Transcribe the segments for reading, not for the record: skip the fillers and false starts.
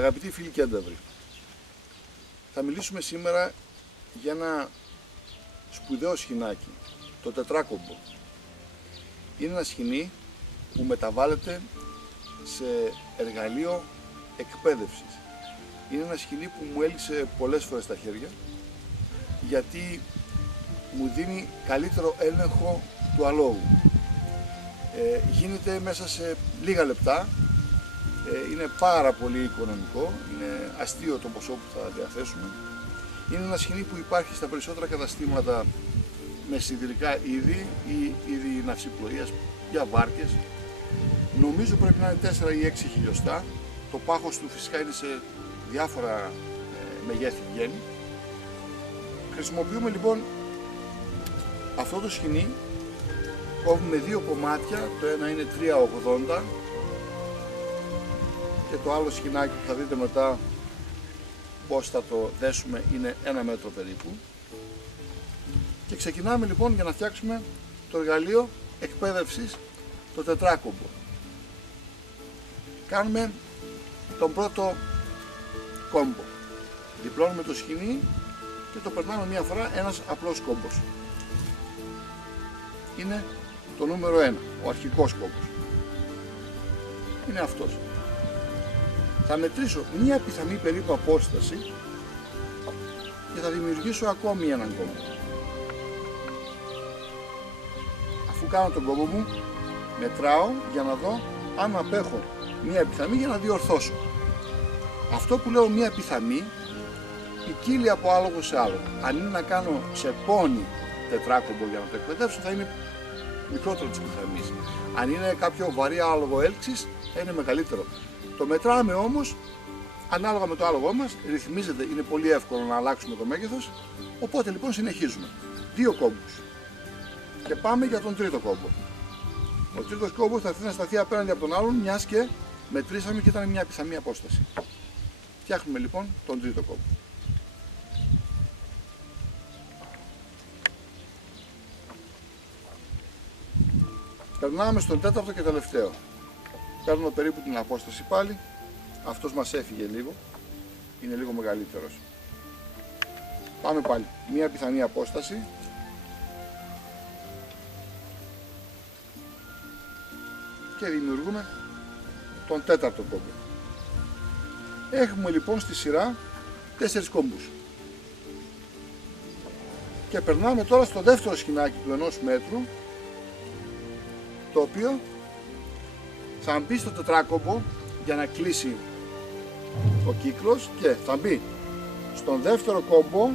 Αγαπητοί φίλοι κένταυροι, θα μιλήσουμε σήμερα για ένα σπουδαίο σχοινάκι, το τετράκομπο. Είναι ένα σχοινί που μεταβάλλεται σε εργαλείο εκπαίδευσης. Είναι ένα σχοινί που μου έλυσε πολλές φορές τα χέρια, γιατί μου δίνει καλύτερο έλεγχο του αλόγου. Γίνεται μέσα σε λίγα λεπτά, είναι πάρα πολύ οικονομικό, είναι αστείο το ποσό που θα διαθέσουμε. Είναι ένα σχοινί που υπάρχει στα περισσότερα καταστήματα με σιδηρικά είδη ή είδη ναυσιπλοείας για βάρκες. Νομίζω πρέπει να είναι 4 ή 6 χιλιοστά. Το πάχος του φυσικά είναι σε διάφορα μεγέθη βγαίνει. Χρησιμοποιούμε λοιπόν αυτό το σχοινί, κόβουμε δύο κομμάτια, το ένα είναι 3,80 και το άλλο σχοινάκι που θα δείτε μετά πώς θα το δέσουμε είναι 1 μέτρο περίπου. Και ξεκινάμε λοιπόν για να φτιάξουμε το εργαλείο εκπαίδευσης, το τετράκομπο. Κάνουμε τον πρώτο κόμπο. Διπλώνουμε το σχοινί και το περνάμε μία φορά, ένας απλός κόμπος. Είναι το νούμερο 1, ο αρχικός κόμπος. Είναι αυτός. Θα μετρήσω μία πιθανή περίπου απόσταση και θα δημιουργήσω ακόμη έναν κόμπο. Αφού κάνω τον κόμπο μου, μετράω για να δω αν απέχω μία πιθανή για να διορθώσω. Αυτό που λέω μία πιθανή ποικίλει από άλογο σε άλογο. Αν είναι να κάνω σε πόνι τετράκομπο για να το εκπαιδεύσω, θα είναι μικρότερο της πιθανής. Αν είναι κάποιο βαρύ άλογο έλξης, θα είναι μεγαλύτερο. Το μετράμε όμως ανάλογα με το άλογό μας, ρυθμίζεται, είναι πολύ εύκολο να αλλάξουμε το μέγεθος. Οπότε λοιπόν συνεχίζουμε. 2 κόμπους. Και πάμε για τον τρίτο κόμπο. Ο τρίτος κόμπος θα έρθει να σταθεί απέναντι από τον άλλον, μιας και μετρήσαμε και ήταν μια πιθανή απόσταση. Φτιάχνουμε λοιπόν τον τρίτο κόμπο. Περνάμε στον τέταρτο και τελευταίο. Παίρνουμε περίπου την απόσταση πάλι. Αυτός μας έφυγε λίγο. Είναι λίγο μεγαλύτερος. Πάμε πάλι. Μία πιθανή απόσταση. Και δημιουργούμε τον τέταρτο κόμπο. Έχουμε λοιπόν στη σειρά 4 κόμπους. Και περνάμε τώρα στο δεύτερο σχοινάκι του 1 μέτρου, το οποίο θα μπει στο τετράκομπο για να κλείσει ο κύκλος και θα μπει στον δεύτερο κόμπο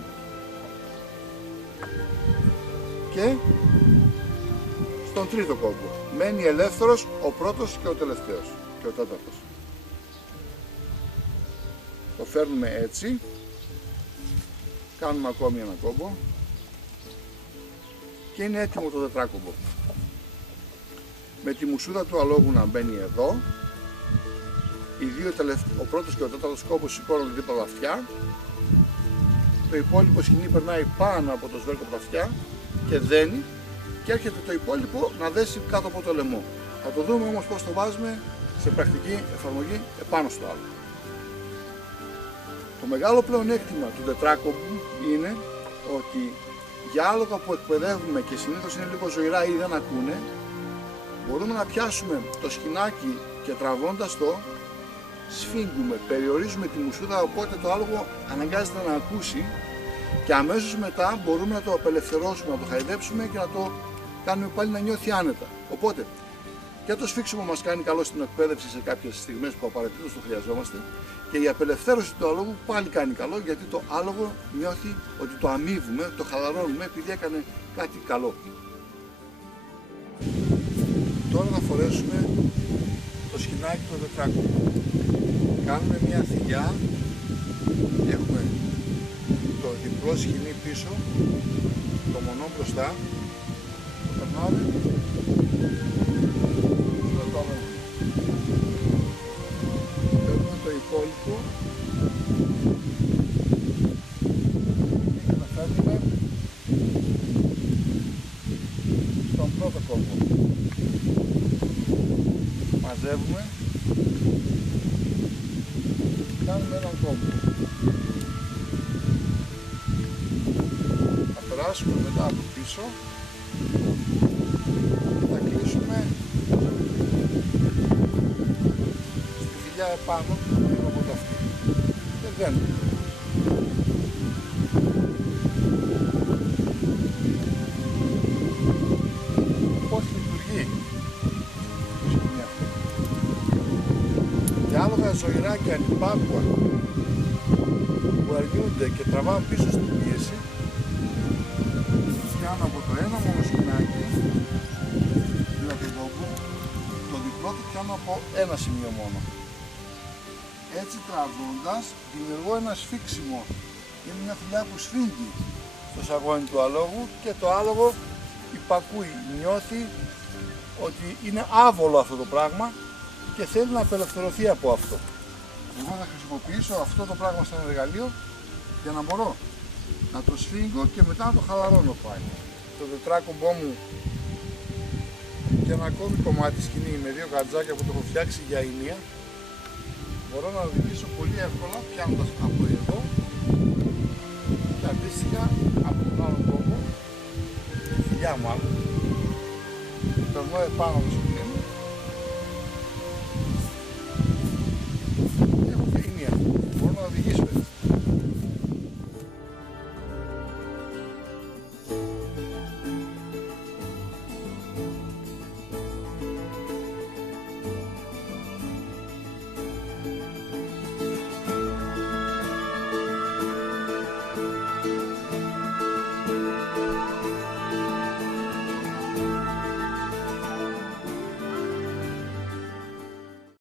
και στον τρίτο κόμπο. Μένει ελεύθερος ο πρώτος και ο τελευταίος και ο τέταρτος. Το φέρνουμε έτσι, κάνουμε ακόμη ένα κόμπο και είναι έτοιμο το τετράκομπο. Με τη μουσούδα του αλόγου να μπαίνει εδώ, ο πρώτος και ο τέταρτος κόμπος σηκώνονται δίπλα από τα αυτιά, το υπόλοιπο σχοινί περνάει πάνω από το σβέρκο από τα αυτιά και δένει και έρχεται το υπόλοιπο να δέσει κάτω από το λαιμό. Θα το δούμε όμως πώς το βάζουμε σε πρακτική εφαρμογή επάνω στο άλλο. Το μεγάλο πλεονέκτημα του τετράκομπου είναι ότι για άλογα που εκπαιδεύουμε και συνήθως είναι λίγο ζωηρά ή δεν ακούνε, μπορούμε να πιάσουμε το σχοινάκι και τραβώντας το σφίγγουμε, περιορίζουμε τη μουσούδα, οπότε το άλογο αναγκάζεται να ακούσει και αμέσως μετά μπορούμε να το απελευθερώσουμε, να το χαϊδέψουμε και να το κάνουμε πάλι να νιώθει άνετα. Οπότε και το σφίξιμο μας κάνει καλό στην εκπαίδευση σε κάποιες στιγμές που απαραίτητος το χρειαζόμαστε και η απελευθέρωση του αλόγου πάλι κάνει καλό, γιατί το άλογο νιώθει ότι το αμείβουμε, το χαλαρώνουμε επειδή έκανε κάτι καλό. Τώρα θα φορέσουμε το σχοινάκι του τετράκομπο. Κάνουμε μια θηλιά, έχουμε το διπλό σχοινί πίσω, το μονό μπροστά, το περνάμε, κρατάμε, παίρνουμε το υπόλοιπο και τα φέρνουμε στον πρώτο κόμπο. Μαζεύουμε, κάνουμε έναν κόμπο. Θα περάσουμε μετά από πίσω και θα κλείσουμε στη φυλιά επάνω λίγο από το αυτή. Και δένουμε. Πώς λειτουργεί το σκηνή αυτό. Και άλογα ζωηράκια ανυπάκουα που αρνιούνται και τραβάνε πίσω στην πίεση, πιάνω από το ένα μόνο σκηνάκι, δηλαδή το διπλό του πιάνω από ένα σημείο μόνο. Έτσι τραβώντας δημιουργώ ένα σφίξιμο. Είναι μια θηλιά που σφίγγει στο σαγόνι του αλόγου και το άλογο υπακούει, νιώθει ότι είναι άβολο αυτό το πράγμα και θέλει να απελευθερωθεί από αυτό. Εγώ θα χρησιμοποιήσω αυτό το πράγμα σαν εργαλείο για να μπορώ να το σφίγγω και μετά να το χαλαρώνω πάλι. Το τετράκομπό μου και ένα ακόμη κομμάτι σκηνή με δύο γατζάκια που το έχω φτιάξει για ηλία, μπορώ να οδηγήσω πολύ εύκολα πιάνοντας από εδώ και αντίστοιχα από τον άλλο κόμπο, τη φιλιά μου, περνώ επάνω το σκηνή.